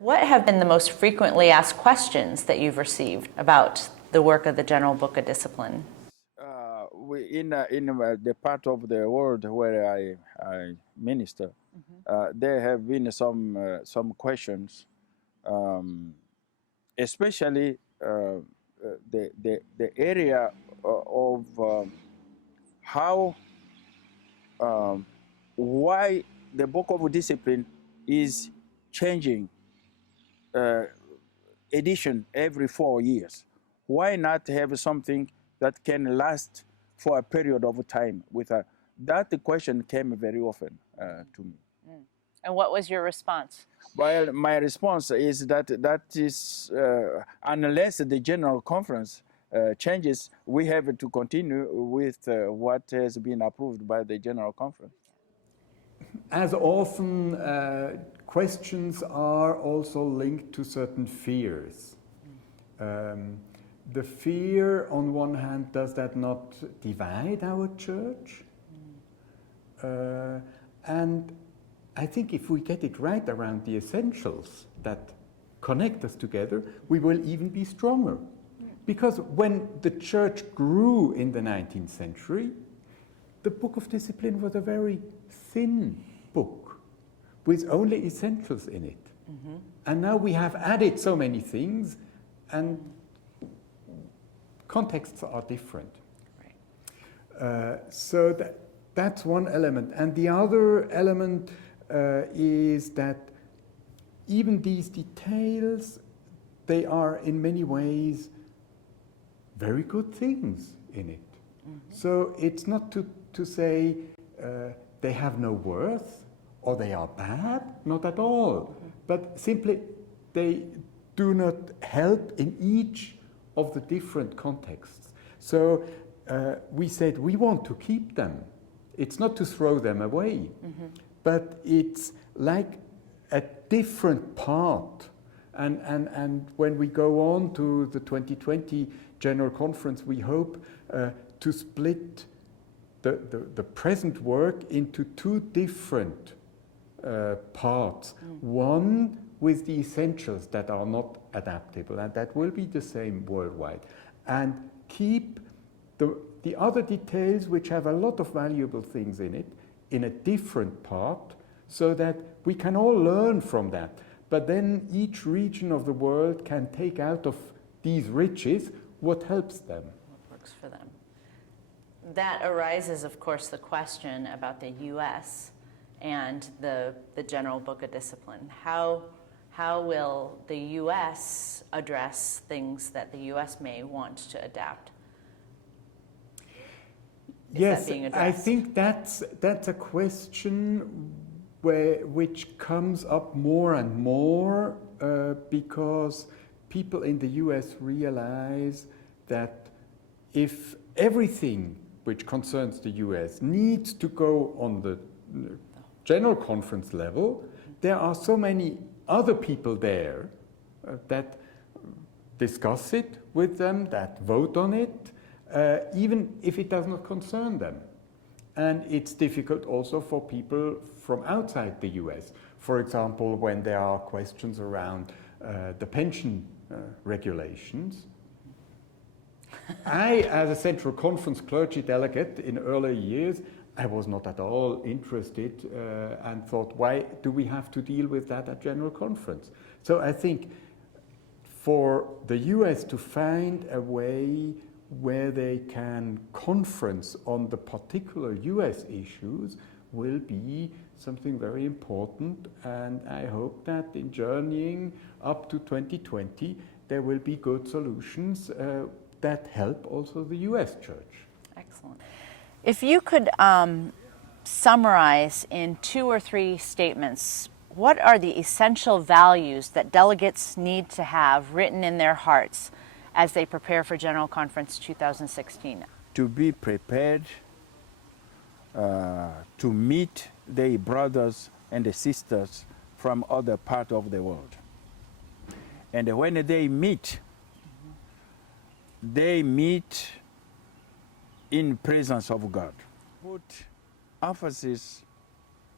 What have been the most frequently asked questions that you've received about the work of the General Book of Discipline? In the part of the world where I minister, there have been some questions, especially the area of how why the Book of Discipline is changing edition every 4 years. Why not have something that can last for a period of time? That question came very often to me. And what was your response? Well, my response is that is unless the General Conference changes, we have to continue with what has been approved by the General Conference. As often, questions are also linked to certain fears. The fear, on one hand, does that not divide our church? And I think if we get it right around the essentials that connect us together, we will even be stronger. Because when the church grew in the 19th century, the Book of Discipline was a very thin book with only essentials in it. And now we have added so many things, and contexts are different. Right. So that's one element. And the other element is that even these details, they are in many ways very good things in it. So it's not to say they have no worth or they are bad, not at all. But simply they do not help in each of the different contexts. So we said we want to keep them. It's not to throw them away, but it's like a different part. And when we go on to the 2020 General Conference, we hope to split the present work into two different parts. One with the essentials that are not adaptable, and that will be the same worldwide. And keep the other details, which have a lot of valuable things in it, in a different part, so that we can all learn from that. But then each region of the world can take out of these riches what helps them. What works for them. That arises, of course, the question about the U.S. and the General Book of Discipline. How will the U.S. address things that the U.S. may want to adapt? Yes, I think that's a question which comes up more and more because people in the US realize that if everything which concerns the US needs to go on the General Conference level, there are so many other people there that discuss it with them, that vote on it, even if it does not concern them. And it's difficult also for people from outside the US. For example, when there are questions around the pension regulations. I, as a Central Conference clergy delegate in earlier years, I was not at all interested and thought, why do we have to deal with that at General Conference? So I think for the US to find a way where they can conference on the particular US issues will be something very important, and I hope that in journeying up to 2020 there will be good solutions that help also the US church. Excellent. If you could summarize in 2 or 3 statements, what are the essential values that delegates need to have written in their hearts as they prepare for General Conference 2016? To be prepared to meet their brothers and the sisters from other parts of the world. And when they meet in presence of God. Put emphasis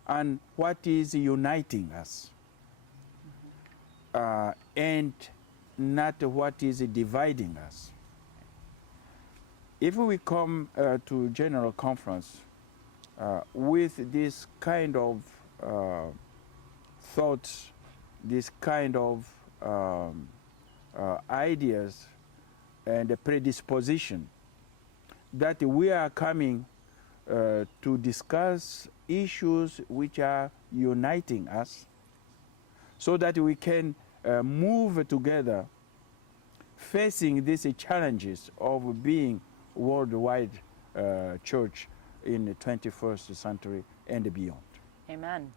on what is uniting us. and not what is dividing us. If we come to General Conference with this kind of thoughts, this kind of ideas and predisposition, that we are coming to discuss issues which are uniting us, so that we can move together facing these challenges of being worldwide church in the 21st century and beyond. Amen.